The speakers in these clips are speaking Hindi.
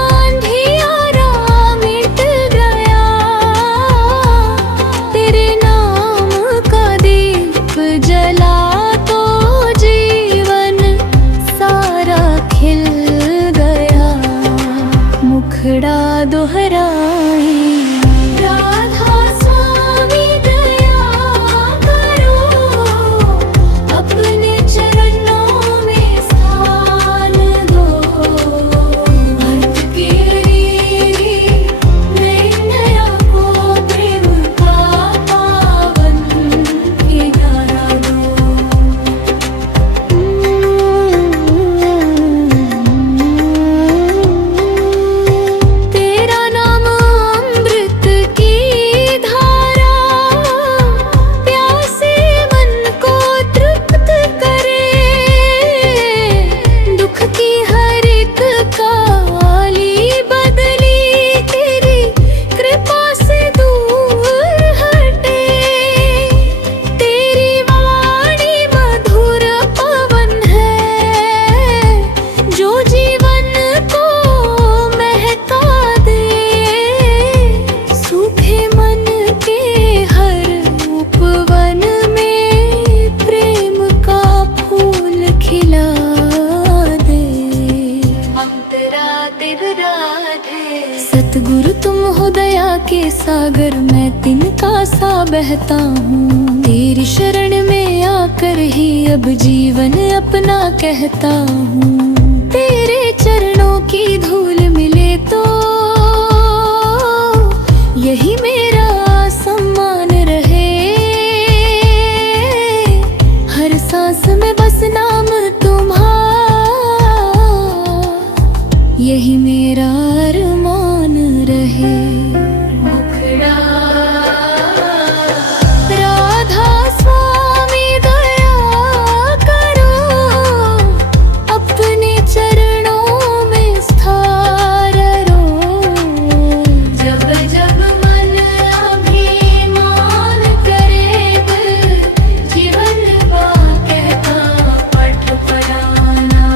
अंधियारा मिट गया, तेरे नाम का दीप जला तो जीवन सारा खिल गया। मुखड़ा दोहराई, राधा स्वामी दया करो, अपने चरणों में स्थान दो। भटके नैया को प्रेम का पावन किनारा दो। तेरा नाम अमृत की धारा, प्यासे मन को तृप्त करे। दुख की हर एक काली बदली तेरी कृपा से दूर हटे। तेरी वाणी मधुर पवन है, जो जीवन को महका दे। सूखे मन के हर उपवन में प्रेम का फूल खिला दे। अंतरा दिल राधे, सतगुरु तुम हो दया के सागर, मैं तिनका सा बहता हूँ। तेरी शरण में आकर ही अब जीवन अपना कहता हूँ। तेरे चरणों की धूल मिले तो यही मेरा सम्मान रहे। हर सांस में बस नाम तुम्हारा, यही मेरा अरमान रहे। मुखड़ा, राधा स्वामी दया करो, अपने चरणों में स्थान रो। जब जब मन अभिमान करे, जीवन का कहता पठ पढ़ाना।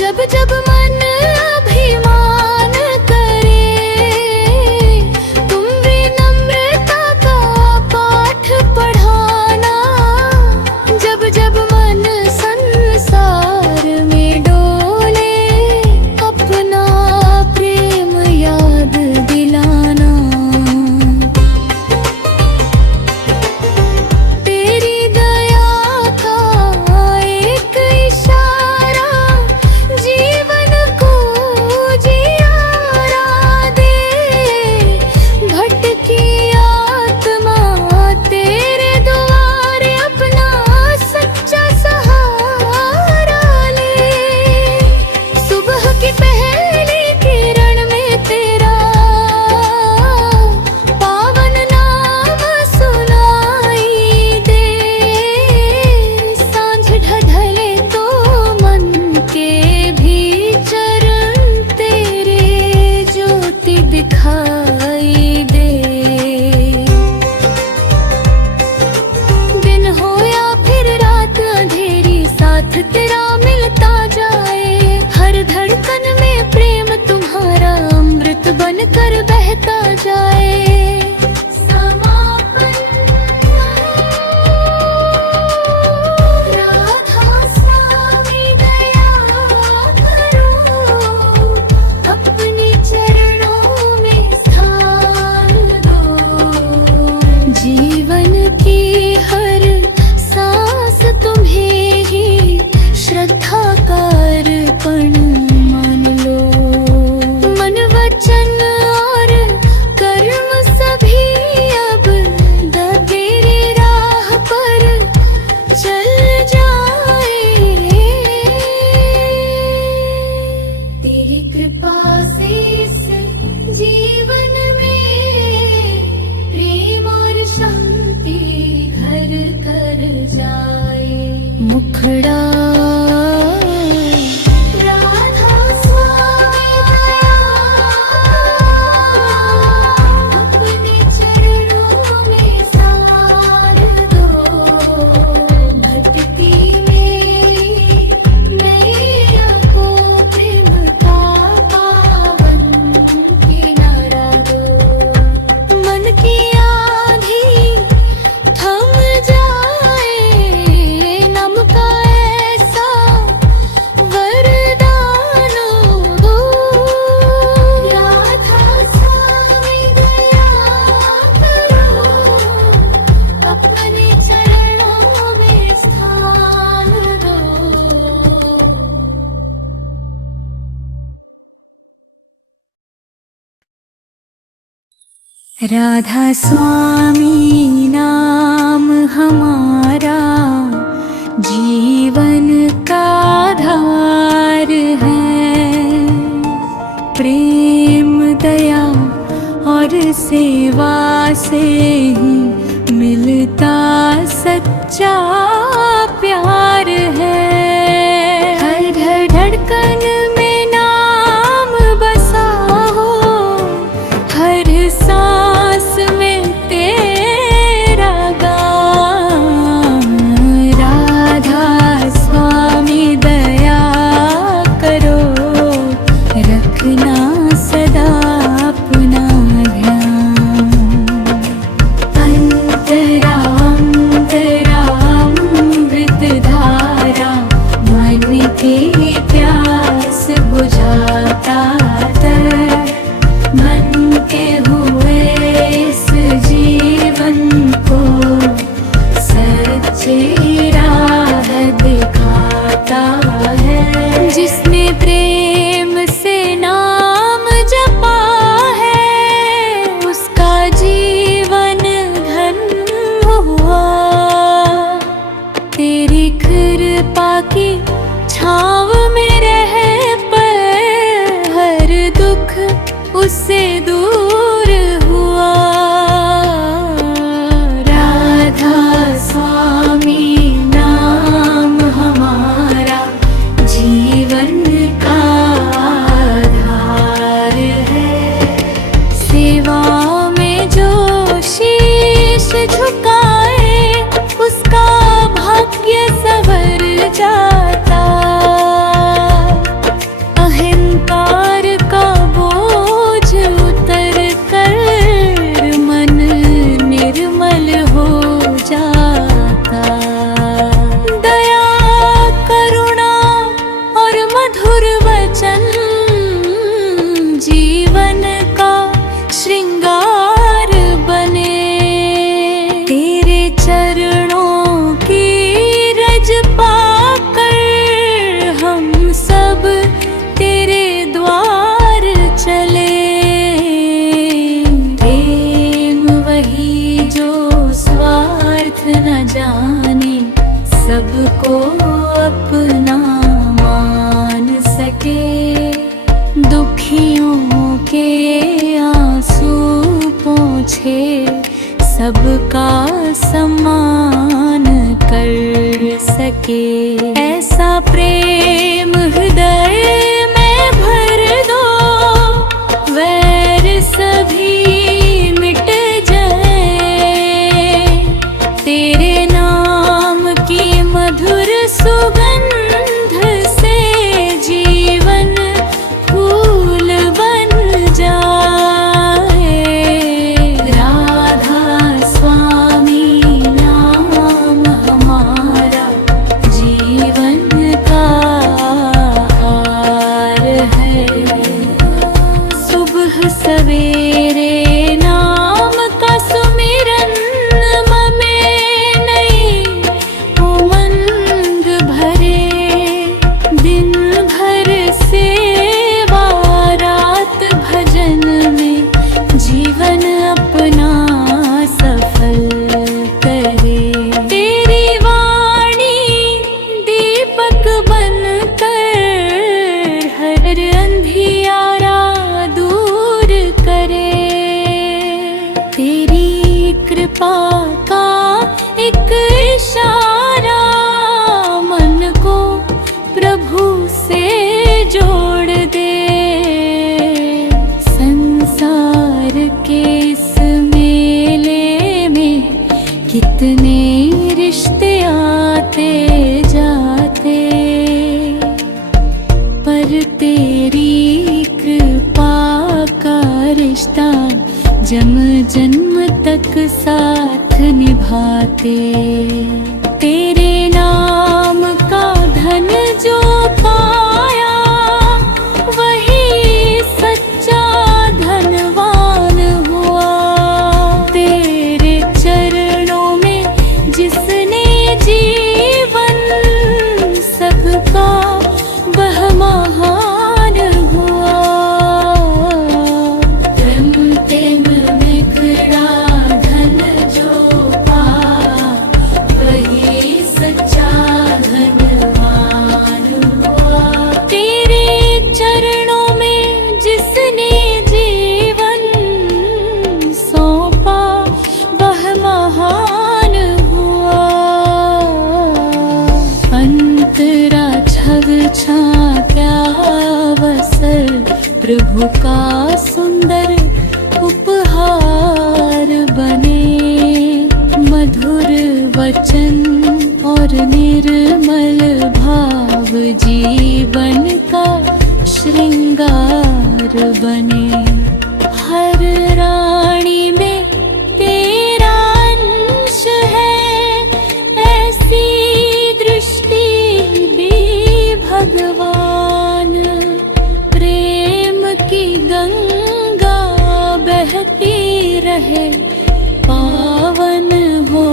जब जब मन अभिमान करे, तुम विनम्रता का पाठ पढ़ाना। जब जब मन संसार में डोले, अपना प्रेम याद दिलाना। तेरी दया का एक इशारा जीवन को जियारा दे। भटकी आत्मा तेरे द्वार अपना सच्चा सहारा ले। सुबह की पहली किरण में तेरा पावन नाम सुनाई दे। सांझ ढले तो मन के भी चरण तेरे ज्योति दिखाई दे। दिन हो या फिर रात अंधेरी, साथ तेरा मिलता जाए। हर धड़कन में प्रेम तुम्हारा अमृत बनकर बहता जाए। समापन, राधा स्वामी दया करो, अपने चरणों में स्थान दो। जीवन की हर सांस तुम्हें ही श्रद्धा का अर्पण मान लो। मन वचन और कर्म सभी अब तेरी राह पर चल जाए। तेरी कृपा से इस जीवन में प्रेम और शांति घर कर जाए। मुखड़ा, राधा स्वामी दया, अपने चरणों में स्थान दो। भटकी में राधा स्वामी नाम हमारा जीवन का आधार है। प्रेम दया और सेवा से ही मिलता सच्चा प्यार है। हर हर धड़कन में नाम बसा हो, हर सांस में तेरा गान। राधा स्वामी दया करो, रखना सदा अपना ध्यान। अंतरा अमृत धारा मन की प्यास बुझाता है। मन के हुए इस जीवन को सच्ची राह दिखाता है। जिसने प्रेम से नाम जपा है, उसका जीवन धन्य हुआ। तेरी कृपा की छाँव में रह पर हर दुख उससे दूर हुआ। राधा स्वामी नाम हमारा जीवन का आधार है। सेवा में जो शीश झुकाए, उसका भाग्य संवर जाता। अहंकार का बोझ उतर कर मन निर्मल हो जाता। दया करुणा और मधुर वचन जीवन का श्रृंगार बने। तेरे चरणों की रज पाकर हम सब तेरे द्वार चले। प्रेम वही जो स्वार्थ न जाने, सबको अपना मान सके। दुखियों के आंसू पोंछे, सबका सम्मान कर सके। ऐसा प्रेम हृदय में भर दो, वैर सभी मिट जाए। तेरे नाम की मधुर सुगंध से जीवन फूल बन जाए। राधा स्वामी नाम हमारा जीवन का आहार है। सुबह सवेरे नाम का सुमिरन में नई उमंग भरे। दिन भर सेवा रात भजन में जीवन अपना सफल करे। तेरी वाणी दीपक बनकर हर अंधियारा दूर करे। तेरी कृपा का एक इशारा मन को प्रभु से जोड़ दे। संसार के इस मेले में कितने रिश्ते आते जाते, पर तेरी कृपा का रिश्ता जन्म जन्म तक साथ निभाते। तेरे नाम का धन जो पाया, वही सच्चा धनवान हुआ। तेरे चरणों में जिसने जीवन सबका वह महान हुआ। प्रेम में जीवन का श्रृंगार बने। हर रानी में तेरा अंश है, ऐसी दृष्टि भी भगवान। प्रेम की गंगा बहती रहे, पावन हो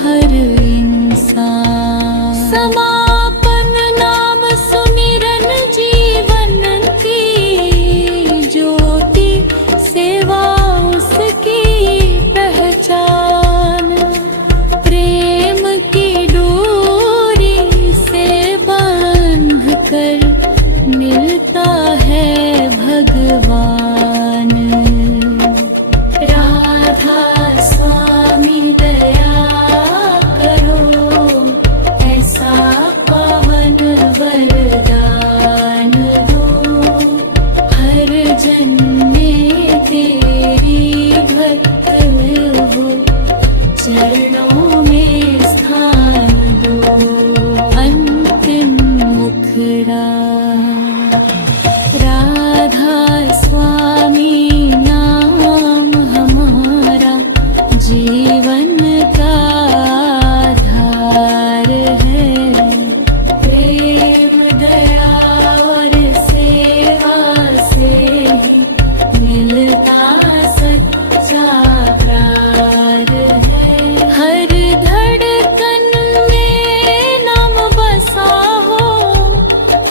हर इंसान। समापन नाम सुमिरन जीवन की ज्योति, सेवा उसकी पहचान। प्रेम की डोरी से बांध कर मिलता है भगवान। राधा स्वामी दया करो, ऐसा पावन वरदान दो। हर जन्मे तेरी भक्त हो, चरणों में स्थान दो। अंतिम मुखड़ा राधा स्वामी नाम हमारा जीवन का आधार है। प्रेम दया और सेवा से ही मिलता सच्चा प्यार है। हर धड़कन में नाम बसा हो,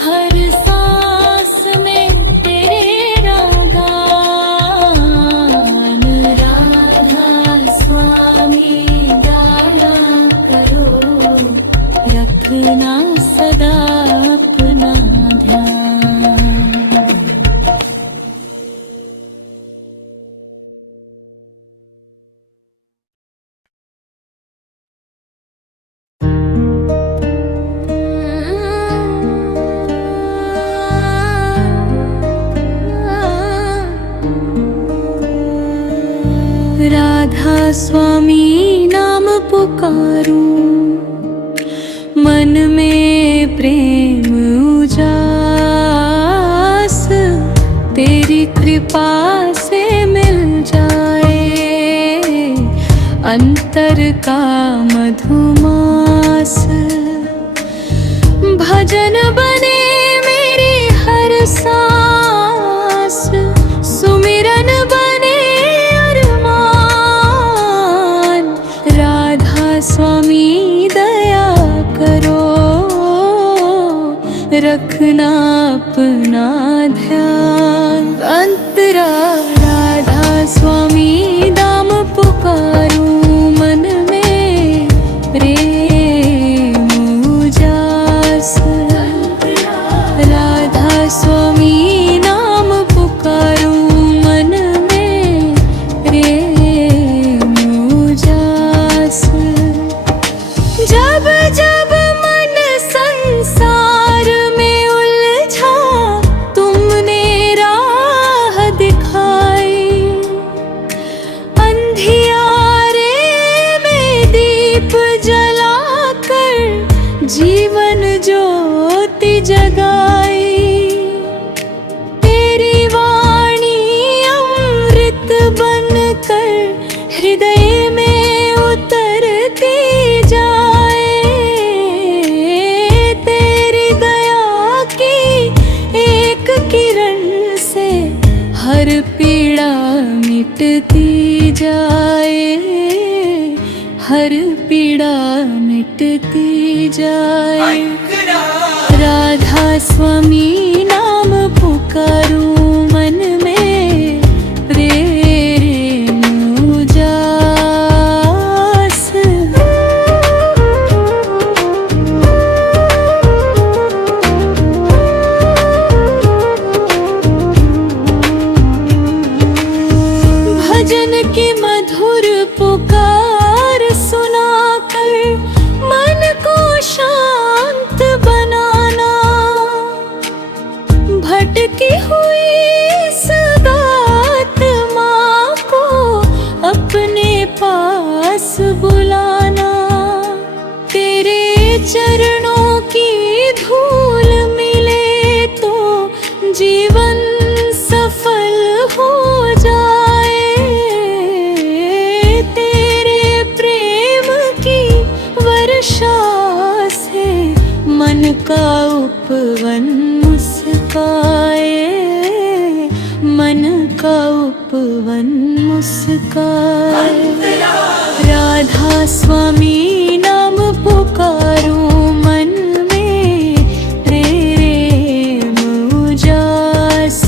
हर सांस में तेरा गान। राधा स्वामी दया करो, रखना सदा अपना ध्यान। राधा स्वामी नाम पुकारूं, मन में प्रेम उजास तेरी कृपा से मिल जाए। अंतर का मधुमास भजन बने मेरी हर सांस। सुमिरन बने अरमान। राधा स्वामी दया करो, रखना अपना ध्यान। अंतरा राधा स्वामी नाम पुकारूं, मन में प्रेम उजास। राधा स्वामी नाम पुकारूं, मन में प्रेम उजास। जब जब मन संसार में उलझा, तुमने राह दिखाई। अंधियारे में दीप जलाकर जीवन ज्योति जगाई। तेरी वाणी अमृत बनकर हृदय में उतरती जाए। तेरी दया की एक किरण से हर पीड़ा मिटती जाए। हर पीड़ा मिटती जाए। राधा स्वामी नाम पुकारूं, मन में प्रेम उजास। भजन की मधुर पुकार सुनाकर मन को शांत बनाना। भटकी हुई सदात्मा को अपने पास बुलाना। तेरे चरणों की धूल उपवन मुस्काए, मन का उपवन मुस्काए। राधा स्वामी नाम पुकारूं, मन में प्रेम उजास।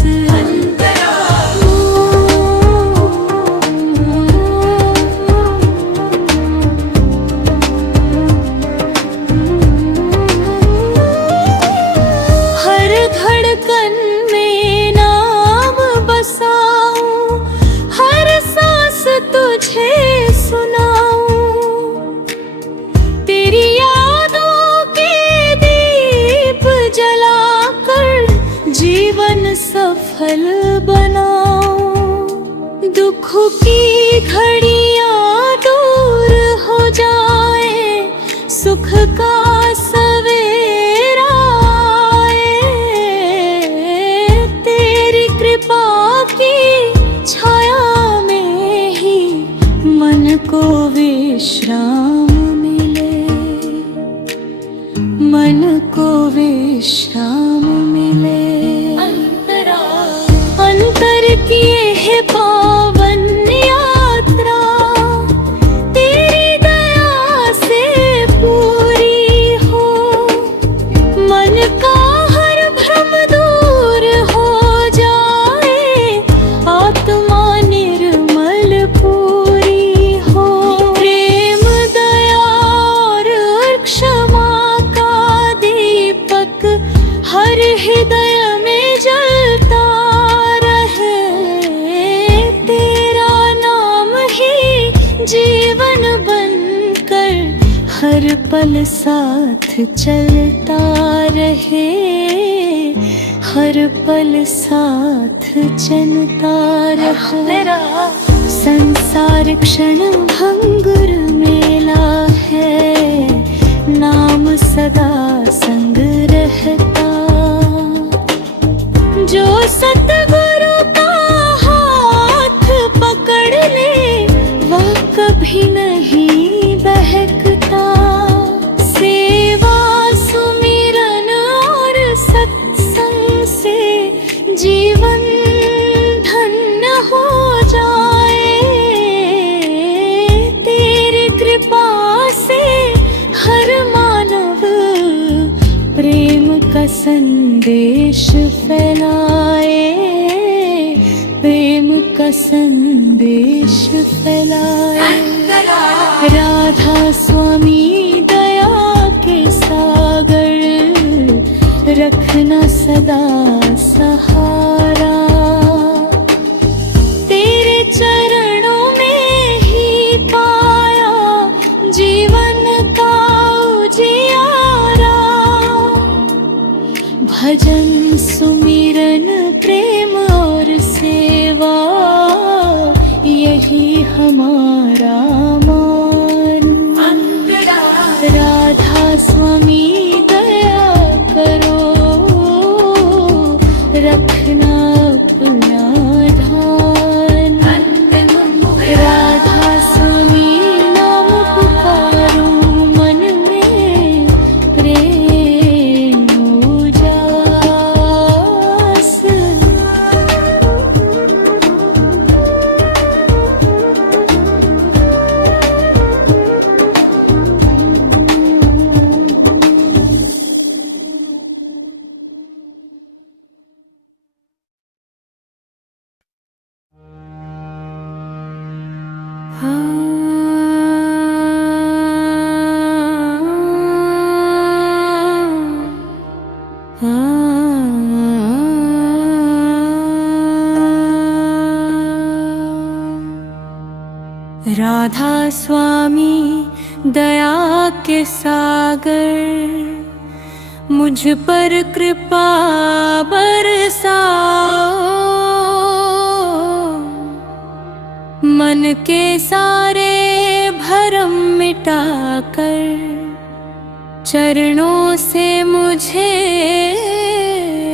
हर धड़कन में नाम बसाऊं, हर सांस तुझे सुनाऊं। तेरी यादों के दीप जलाकर जीवन सफल बनाऊं। दुख की घड़ियां दूर हो जाए, सुख का सवेरा आए। तेरी कृपा की छाया में ही मन को विश्राम मिले, मन को विश्राम मिले। अंतर किए है पावन यात्रा, तेरी दया से पूरी हो। मन का हर भ्रम दूर हो जाए, आत्मा निर्मल पूरी हो। प्रेम दया और क्षमा का दीपक हर हृदय में जलता रहे। तेरा नाम ही जीवन बनकर हर पल साथ चलता रहे, हर पल साथ चलता रहे। संसार क्षण भंगुर मेला है, नाम सदा संग रहता। जो सतगुरु का हाथ पकड़ ले, वह कभी नहीं बहकता। सेवा सुमिरन और सत्संग से जीवन धन्य हो जाए। तेरी कृपा से हर मानव प्रेम का संदेश फैलाए, प्रेम का संदेश फैलाए। राधा स्वामी दया के सागर, रखना सदा सहारा। तेरे चरणों में ही पाया जीवन का उजियारा। भजन सुमिरन प्रेम और सेवा, यही हमारा मान। राधा स्वामी दया करो, रखना अपना ध्यान। राधा स्वामी नाम पुकारूं, मन में प्रेम उजास। राधा स्वामी दया के सागर, मुझ पर कृपा बरसाओ। मन के सारे भरम मिटाकर चरणों से मुझे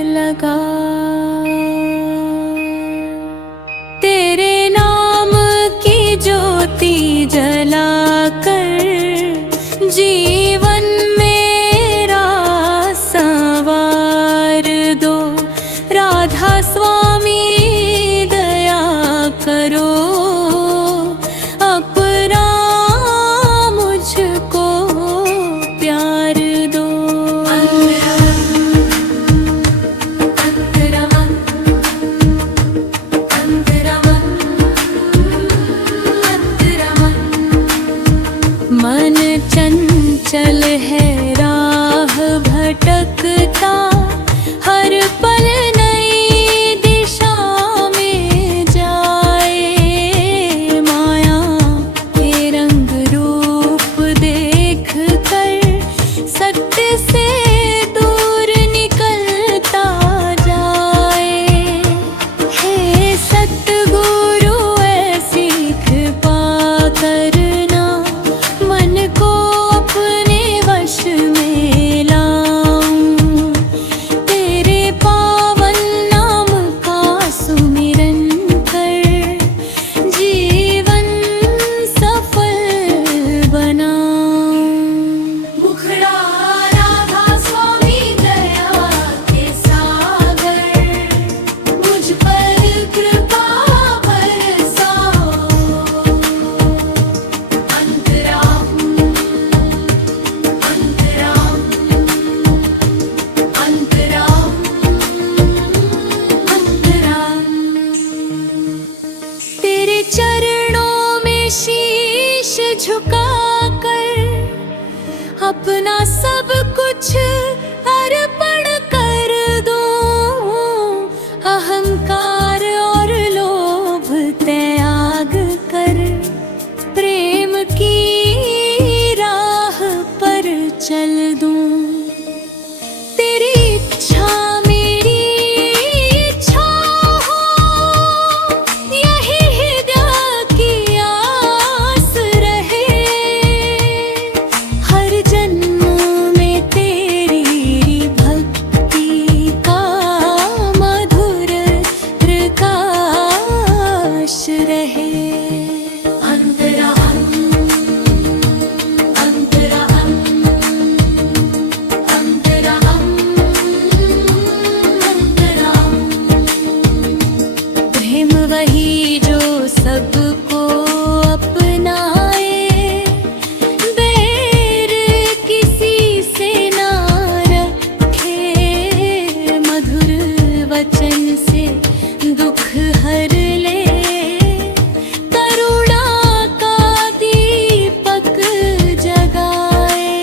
लगा। तेरे नाम की ज्योति जलाकर जीवन मेरा संवार। स्वामी दया करो, अपना मुझको प्यार दो। मन चंचल है राह भटकता, हर पल नई दिशा में जाए। माया के रंग रूप देख कर सत्य से दूर निकलता जाए। हे सतगुरु ऐसी कृपा करना, मन को अपने वश में लाऊं। तेरे पावन नाम का सुमिरन कर जीवन सफल बनाऊं। मुखड़ा राधा स्वामी दया के सागर, मुझ पर कृपा बरसाओ। अंतराम अंतराम अंतराम अंतराम, तेरे चरणों में शीश झुकाकर अपना सब कुछ अर्पण कर दूं। अहंकार और लोभ त्याग कर प्रेम की राह पर चल दूं। तेरी इच्छा मेरी इच्छा हो, यही हृदय की आस रहे। हर जन्म में तेरी भक्ति का मधुर प्रकाश रहे। अंतराम अंतराम अंतराम अंतराम, प्रेम वही जो सबको अपनाए, बैर किसी से ना रखे। मधुर वचन से दुख हर ले, करुणा का दीपक जगाए।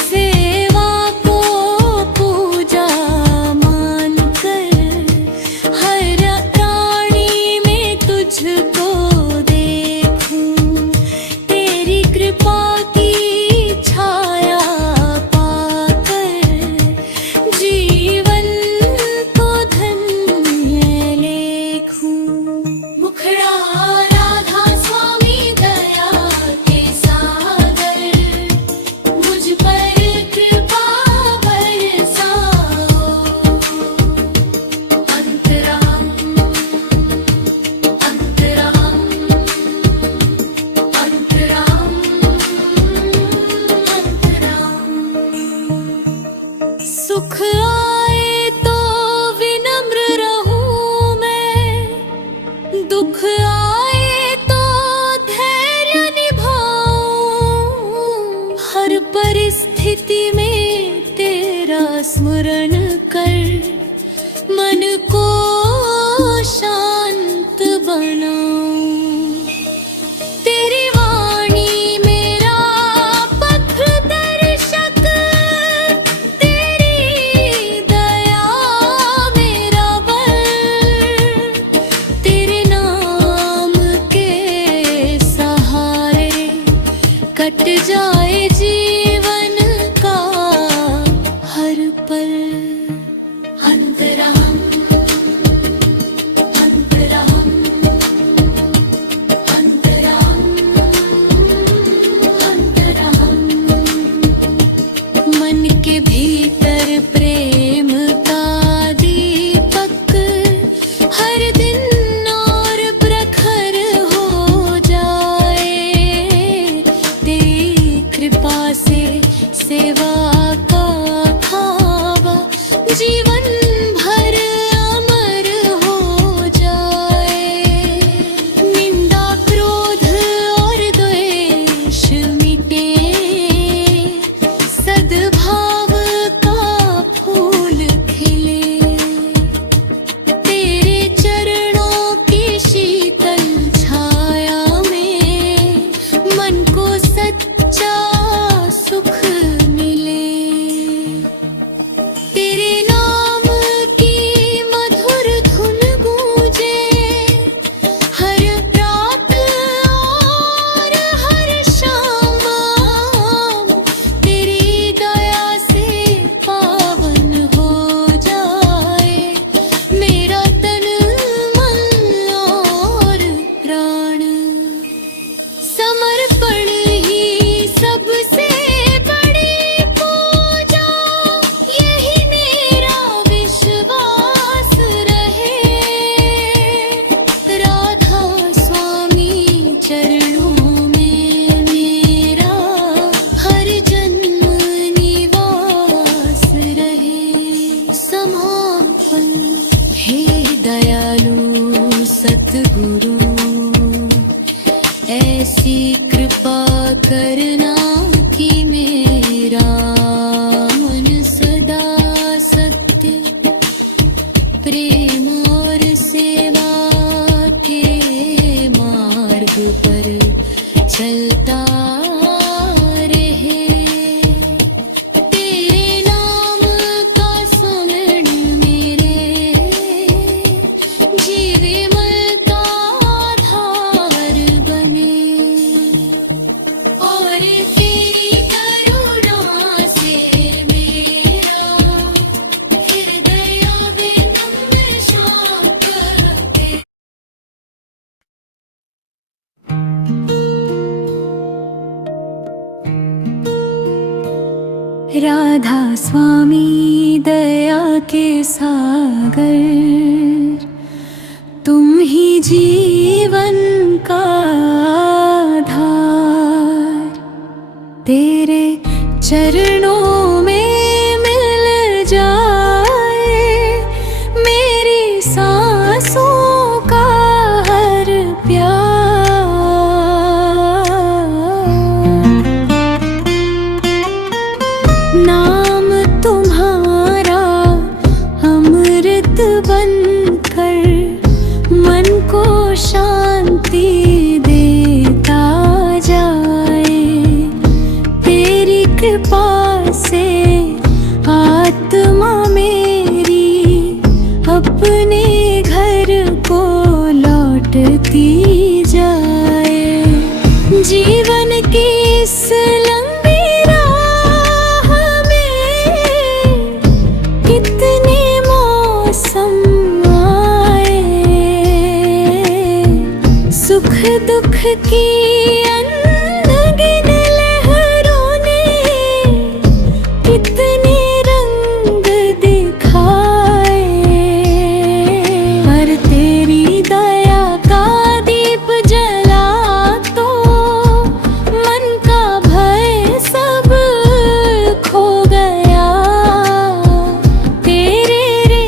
सेवा को पूजा मानकर हर प्राणी में तुझको देखूं। तेरी कृपा की छाया पाकर जीवन को धन्य लेखूं। मुखड़ा राधा स्वामी दया के सागर, मुझ पर कृपा बरसाओ। अंतराम अंतराम अंतराम अंतराम, सुख आए तो विनम्र रहूं मैं, दुख आए तो धैर्य निभाऊं। हर परिस्थिति में तेरा स्मरण कर मन को शांत बनाऊं। तेरी वाणी मेरा पथ दर्शक, तेरी दया मेरा बल। तेरे नाम के सहारे कट जाए जीवन का हर पल। अंतराम अंतराम अंतराम अंतराम, मन के भीतर प्रेम का दीपक हर दिन और प्रखर हो जाए। तेरी कृपा से सेवा का खावा जीवन भर अमर सद्गुरु ऐसी कृपा करना कि मेरा मन सदा सत्य प्रेम और सेवा के मार्ग पर चलता रहे। तेरे नाम का स्मरण मेरे जीवन का आधार बने और तेरी करुणा से मेरा हृदय विनम्र शांत है। राधा स्वामी दया के सागर, तुम ही जीवन का आधार। तेरे चरणों में मिल जाए मेरी सांसों का हर प्यार। नाम तुम्हारा अमृत बनकर मन को शांति देता जाए। तेरी कृपा से आत्मा मेरी अपने घर को लौटती जाए। जीवन की इस लंबी राह में कितने मौसम आए, सुख दुख की अनगिन लहरों ने कितने रंग दिखाए। पर तेरी दया का दीप जला तो मन का भय सब खो गया। तेरे रे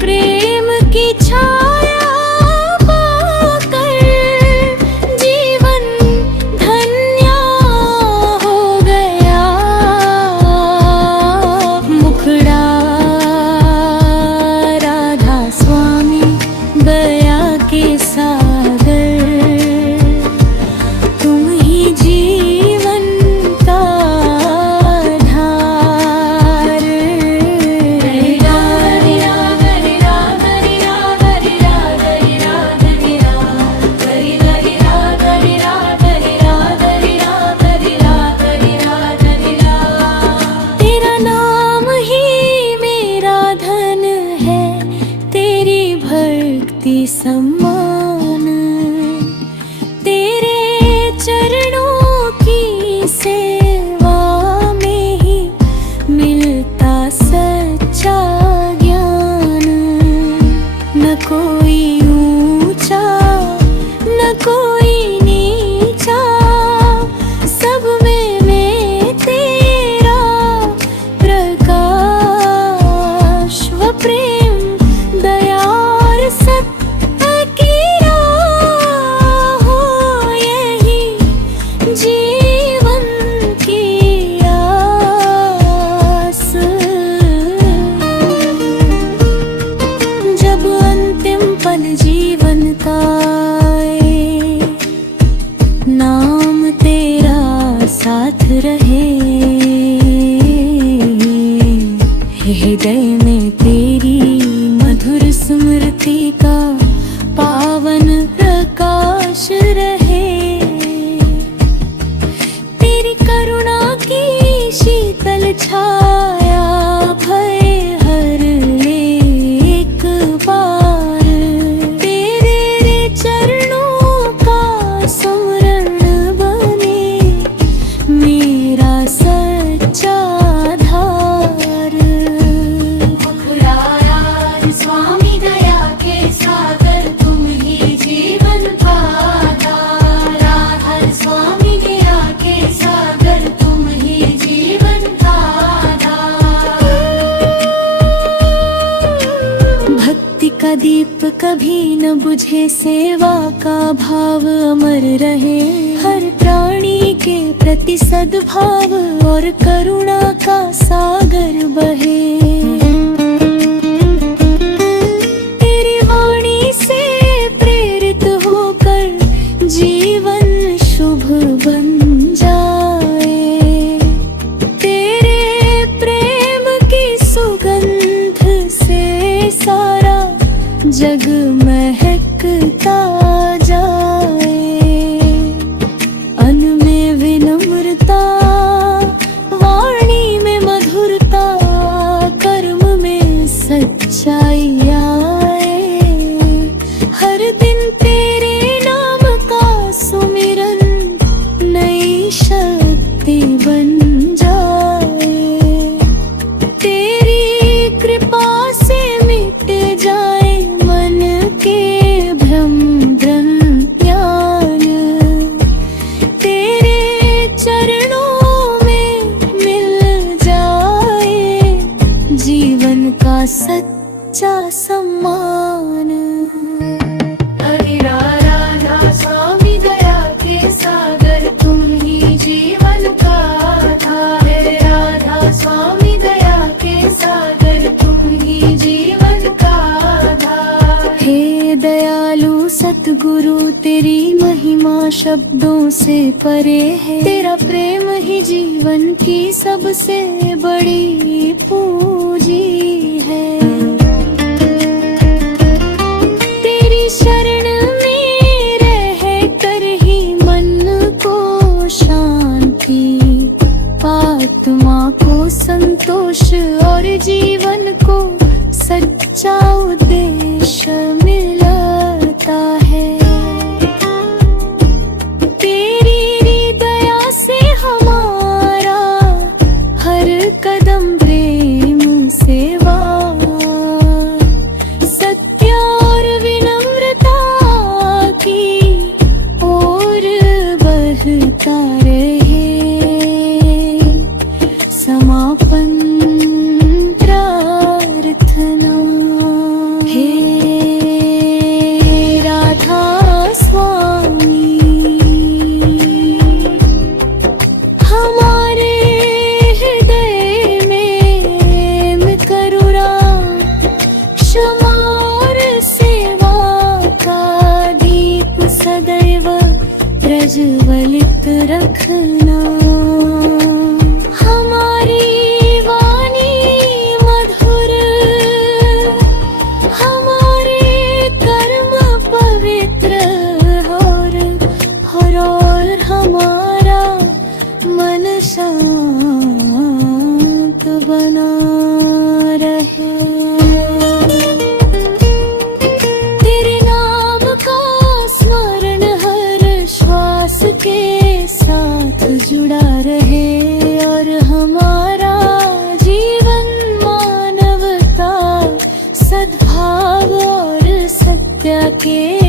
प्रेम की छाया पाकर जीवन धन्य हो गया। मुखड़ा राधा स्वामी दया के सागर, तुम ही जीवन का आधार। हरि राम हरि राम हरि राम हरि राम हरि राम हरि राम हरि राम हरि हरि राम हरि राम हरि राम हरि राम हरि राम हरि राम हरि राम। तेरा नाम ही मेरा धन है, तेरी भक्ति सम्मान। तेरे चरणों की सेवा में ही मिलता सच्चा ज्ञान। न कोई ऊंचा न कोई नीचा, सब में मैं तेरा प्रकाश व प्रेम दया और सत्य की राह हो। यही जीवन की आस। जब अंतिम पल जीवन का आए, नाम तेरा साथ रहे। हृदय में तेरी मधुर स्मृति का पावन प्रकाश रहे। तेरी करुणा की शीतल छाया भय हर ले एक बार। तेरे रे चरणों का स्मरण बने मेरा सच्चा आधार। मुखड़ा स्वामी दया के सागर, का दीप कभी न बुझे, सेवा का भाव अमर रहे। हर प्राणी के प्रति सद्भाव और करुणा का सागर बहे। तेरी वाणी से प्रेरित होकर जीवन शुभ बन जाए। तेरे प्रेम की सुगंध से सारा जग महकता जाए। अन्न में विनम्रता, वाणी में मधुरता, कर्म में सच्चाई आए। हर दिन तेरे नाम का सुमिरन नई शक्ति बन जाए। तेरी कृपा से मिट जाए मन के भ्रम ज्ञान। तेरे चरणों में मिल जाए जीवन का सच्चा सम्मान। हरे राधा स्वामी दया के सागर, तुम ही जीवन का आधार है। राधा स्वामी दया के सागर, तुम ही जीवन का आधार। हे दयालु सतगुरु, तेरी महिमा शब्दों से परे है। तेरा प्रेम ही जीवन की सबसे बड़ी पूंजी है। तेरी शरण में रह कर ही मन को शांति, आत्मा को संतोष और जीवन को सच्चा उद्देश्य मिलता है। तेरी दया से हमारा हर कदम प्रेम सेवा, सत्य और विनम्रता की ओर बढ़ता रहे। समापन प्रार्थना। हे राधा स्वामी, हमारे हृदय में करुणा, क्षमा और सेवा का दीप सदैव प्रज्वलित रखना। हमारी वाणी मधुर, हमारे कर्म पवित्र और हमारा मन शांत बना रहे। तेरे नाम का स्मरण हर श्वास के साथ जुड़ा रहे और हमारा जीवन मानवता, सद्भाव और सत्य के